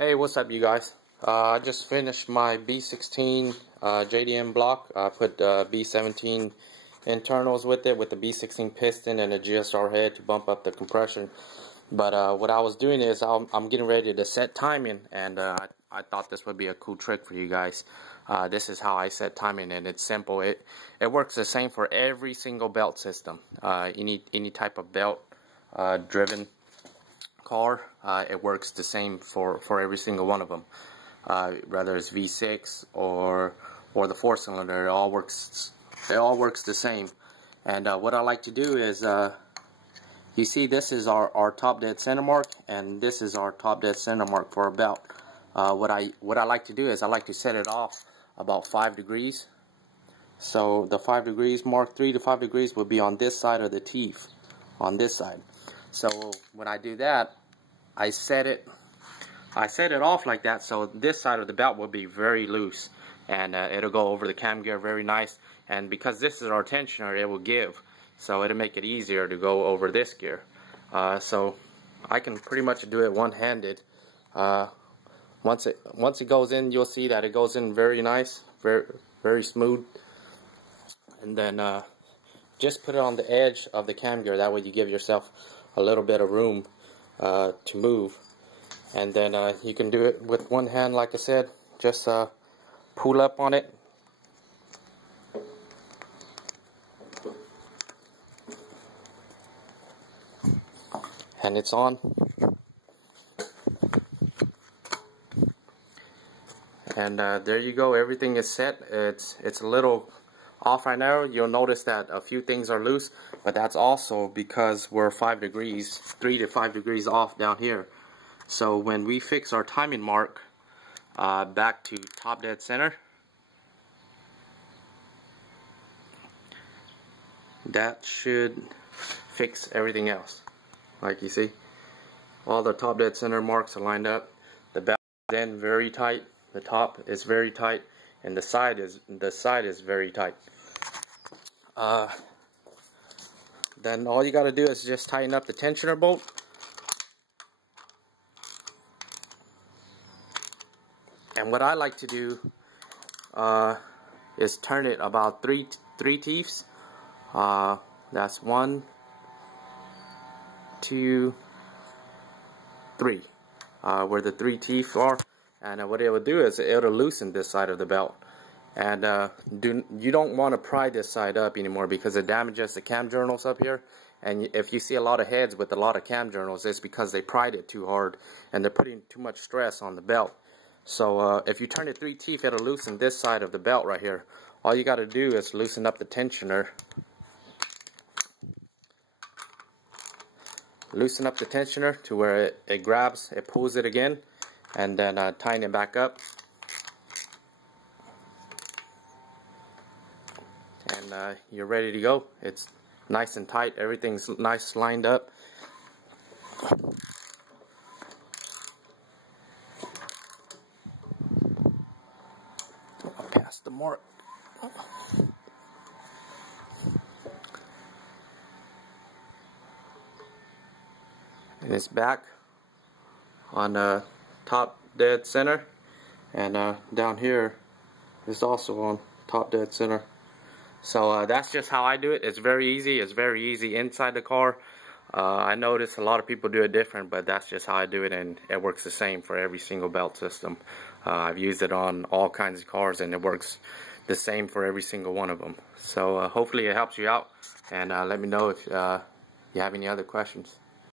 Hey, what's up, you guys? I just finished my B16 JDM block. I put B17 internals with it, with the B16 piston and a GSR head to bump up the compression. But what I was doing is I'm getting ready to set timing, and I thought this would be a cool trick for you guys. This is how I set timing, and it's simple. It works the same for every single belt system. Any type of belt driven car, it works the same for every single one of them. Whether it's V6 or the 4-cylinder, it all works the same. And what I like to do is, you see, this is our top dead center mark, and this is our top dead center mark for our belt. What I like to do is I like to set it off about 5 degrees. So the 5 degrees mark, 3 to 5 degrees, will be on this side of the teeth, on this side. So when I do that, I set it off like that, so this side of the belt will be very loose, and it'll go over the cam gear very nice. And because this is our tensioner, it will give, so it'll make it easier to go over this gear. So I can pretty much do it one-handed. Once it goes in, you'll see that it goes in very nice, very smooth. And then just put it on the edge of the cam gear. That way you give yourself a little bit of room to move. And then you can do it with one hand, like I said. Just pull up on it. And it's on. And there you go, everything is set. It's a little off right now. You'll notice that a few things are loose, but that's also because we're 5 degrees, 3 to 5 degrees off down here. So when we fix our timing mark back to top dead center, that should fix everything else. Like you see, all the top dead center marks are lined up. The belt is in very tight. The top is very tight, and the side is very tight. Then all you got to do is just tighten up the tensioner bolt. And what I like to do is turn it about three teeths. That's 1, 2, 3. Where the 3 teeth are. And what it will do is it'll loosen this side of the belt. And you don't want to pry this side up anymore, because it damages the cam journals up here. And if you see a lot of heads with a lot of cam journals, it's because they pried it too hard and they're putting too much stress on the belt. So if you turn it 3 teeth, it'll loosen this side of the belt right here. All you got to do is loosen up the tensioner. Loosen up the tensioner to where it grabs, it pulls it again, and then tighten it back up. And you're ready to go. It's nice and tight. Everything's nice lined up. I'll pass the mark. And it's back on top dead center, and down here is also on top dead center. So that's just how I do it. It's very easy. It's very easy inside the car. I notice a lot of people do it different, but that's just how I do it, and it works the same for every single belt system. I've used it on all kinds of cars, and it works the same for every single one of them. So hopefully it helps you out, and let me know if you have any other questions.